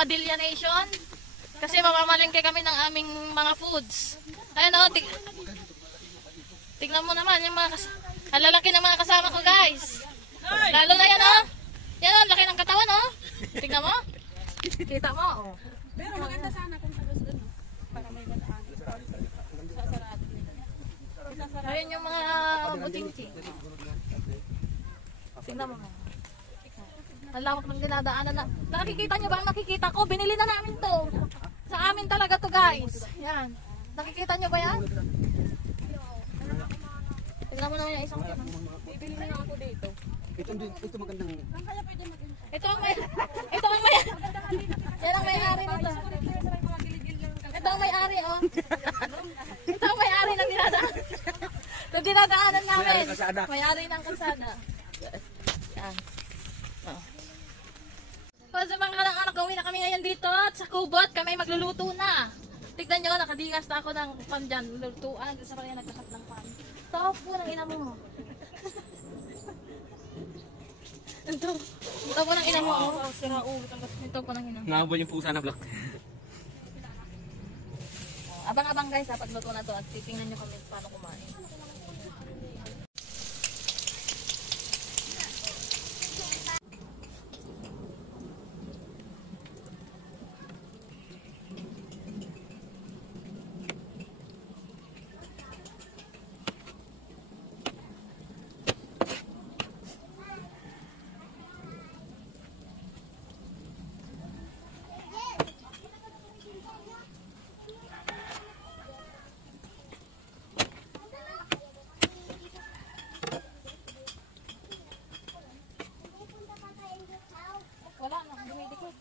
Padilla Nation. Kasi mamamalengke kami ng aming mga foods. Ayun o, tignan mo naman yung mga ang lalaki ng mga kasama ko guys. Lalo na yan o. Yan o, laki ng katawan o. Tignan mo. Kita mo o. Pero maganda sana kung sa gusto no? Para may bataan. Sasarado nila. Ayun yung mga butingchi. Tignan mo. Ang lawak ng dinadaanan na. Nakikita nyo ba ang nakikita ko? Binili na namin to. Sa amin talaga to guys. Yan. Nakikita nyo ba yan? Tignan mo naman yung isang kilo. Bibili na ako dito. Ito magandang. Ito ang may yan ang may-ari nito. Ito ang may-ari oh. Ito ang may-ari ng dinadaanan. Ng dinadaanan namin. May-ari ng kalsada. Yan. Sa mga anak, gawin na kami ngayon dito at sa kubot kami magluluto na. Tignan nyo, nakadigas na ako ng pan dyan. Lulutuan, sa pa rin nagkakat ng pan. Tawag po ng ina mo. Ito po ng ina mo. Ito po ng ina mo. Nakabol yung pusa na block. Abang-abang guys ha, pagluto na to at titingnan nyo kami paano kumain. Wala na, dumidikit.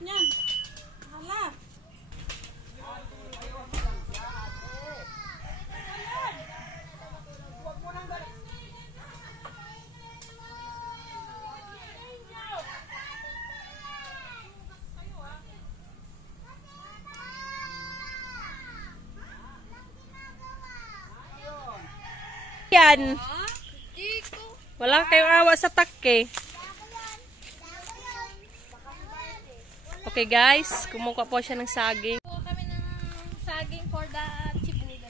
Yan. Hala. Yan. Wala kayong awa sa takke. Okay guys, kumuha po siya ng saging. Kuha kami ng saging for the chibuga.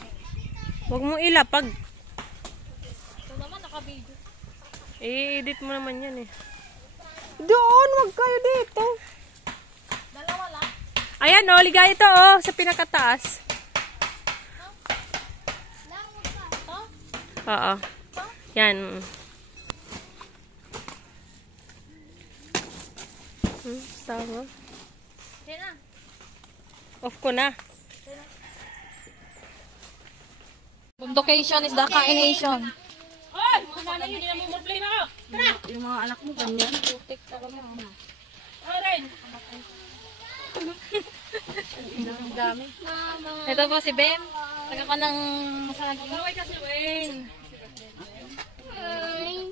Huwag mo ilapag. Ito naman naka-video. I-edit mo naman yan eh. Doon, huwag kayo dito. Dalawa lang. Ayan o, ligay ito o, sa pinakataas. Ito? Oo. Yan. Tama. Yan na. Off ko na. Buntocation is the kaination. Hoy! Mga hindi na mo play na ako. Yung mga anak mo ganyan. Putik talaga mo. Aren! Ito po si Bem. Taga ka ng saging. Okay kasi Wayne.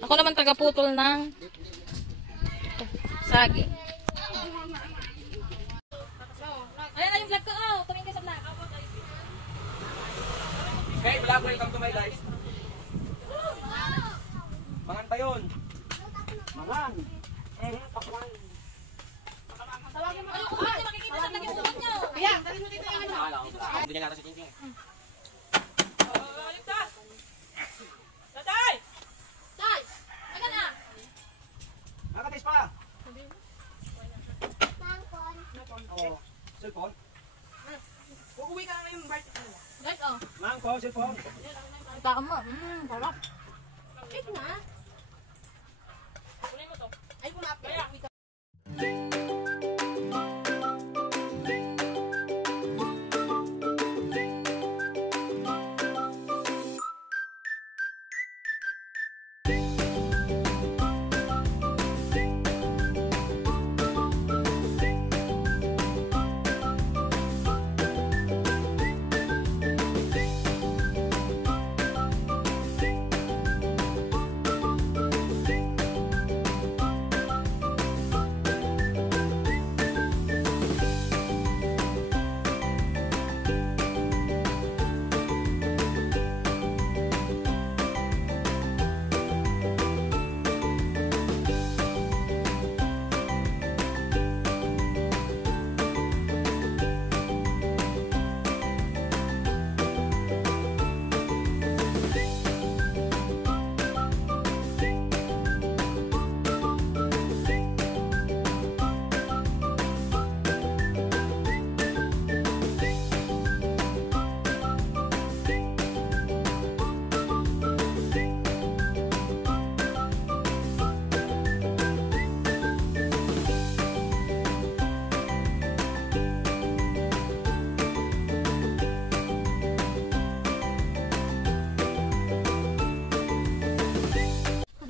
Ako naman taga-putol ng saging. Ayan na yung vlog ko. Oh, tumingin ka sa vlog. Hey, vlog, welcome to my life. Mangan pa yun. Mangan. Pakwan. Tawagin mo. Ano, makikita sa lagi mo nyo. Ayan, dali mo dito yung ano. Hindi niya nata si Chinching. Ligtas! Tatay! Tay! Ayan na. Cellphone? Uuwi ka na ngayon, Bart. Guys, oh. Ma'am ko, cellphone. Tama. Sarap. Wait na. Kunin mo to. Ay, kumapit.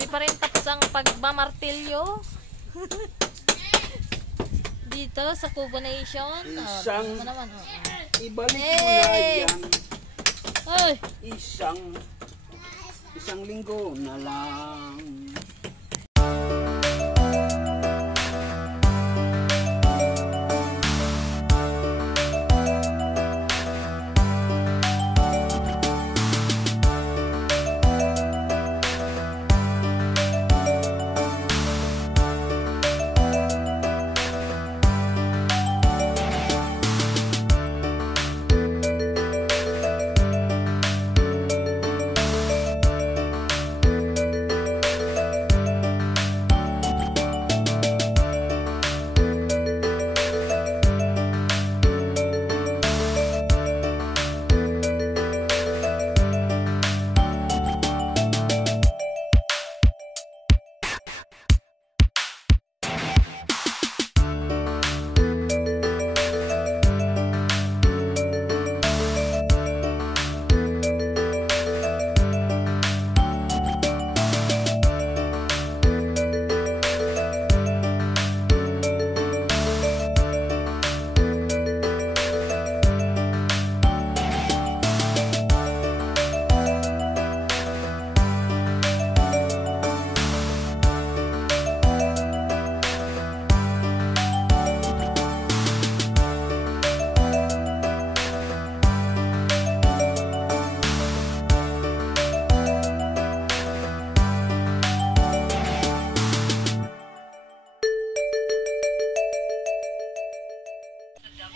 Pa rin tapos ang pagmamartilyo dito sa Kubo Nation. Isang- Mo naman, oh. Ibalik mo Hey! na yan. Ay, Isang linggo na lang.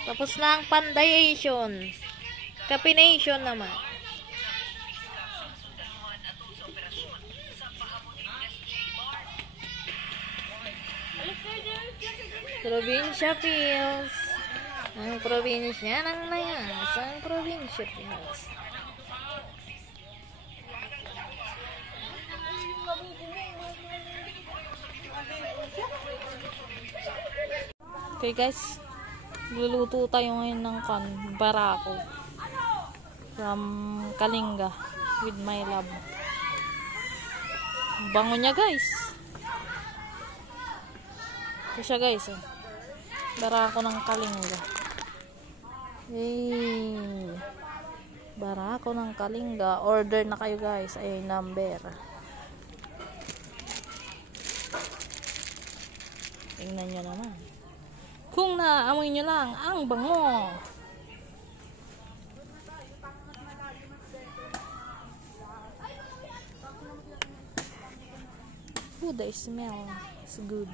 tapos na ang pandayation. Capination naman. Provincia Fields. Ang probinsya ng Mayas. Ang Provincia Fields. Okay guys, luluto tayo ngayon ng barako from Kalinga with my love. Bango niya guys. Ito siya guys, eh. Barako ng Kalinga. Hey, barako ng Kalinga. Order na kayo guys, ay number. Tingnan nyo naman. Kung naaamoy nyo lang, ang bango. Oh, the smell is good.